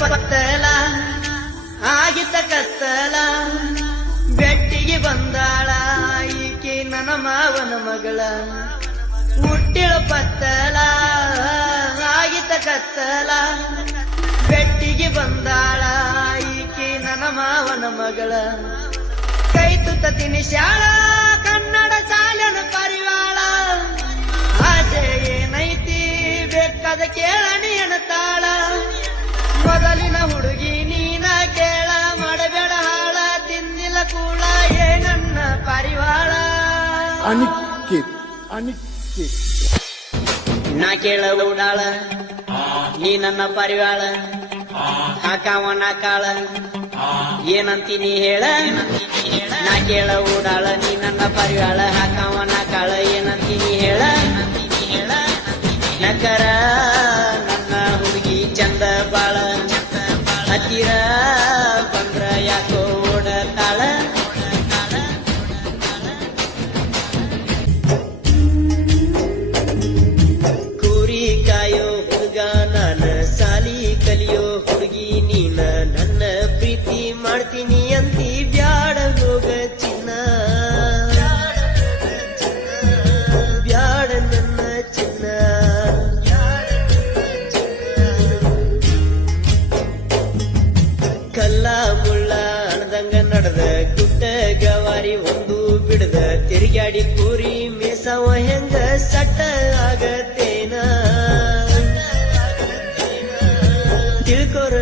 ಪತ್ತಲ ಆಗಿತ ಕತ್ತಲ, ಬೆಟ್ಟಿಗೆ ಬಂದಾಳ, ಈಕೆ ನನ್ನ ಮಾವನ ಮಗಳ. ಹುಟ್ಟಿಳ ಪತ್ತಲ ಆಗಿತ ಕತ್ತಲ, ಬೆಟ್ಟಿಗೆ ಬಂದಾಳ, ಈಕೆ ನನ್ನ ಮಾವನ ಮಗಳ. ಕೈ ತುತ್ತ ತಿನಿಶಾಳ ಕನ್ನಡ ಸಾಲನ ಪರಿವಾಳ. ಆಸೆ ಏನೈತಿ ಬೇಕಾದ ಕೇಳಣಿ ತಾಳ ಅನಿಕೇತ್ ಅನಿಕೇತ್ ನಾ ಕೇಳ ಉಡಾಳ ನೀ ನನ್ನ ಪರಿವಾಳ. ಹಾಕಾವ ನಾ ಕಾಳ ಏನಂತೀನಿ ಹೇಳ? ನಾ ಕೇಳ ಉಡಾಳ ನೀ ನನ್ನ ಪರಿವಾಳ. ಹಾಕಾವ ನಾ ಕಾಳ ಏನಂತೀನಿ ಹೇಳ? ನಕರ ನನ್ನ ಹುಡುಗಿ ಚಂದ ಬಾಳ. ಮಾಡ್ತೀನಿ ಅಂತಿ ಬ್ಯಾಡ ಹೋಗ ಚಿನ್ನ ಬ್ಯಾಡ ನನ್ನ ಚಿನ್ನ ಕಲ್ಲ ಮುಳ್ಳ ಅಣದಂಗ ನಡೆದ ಗುಡ್ಡ ಗವಾರಿ ಒಂದು ಬಿಡದ ತಿರುಗಾಡಿ ಕೂರಿ ಮೇಸವ ಹೆಂಗ ಸಟ್ಟ ಆಗತ್ತೇನ ತಿಳ್ಕೊರ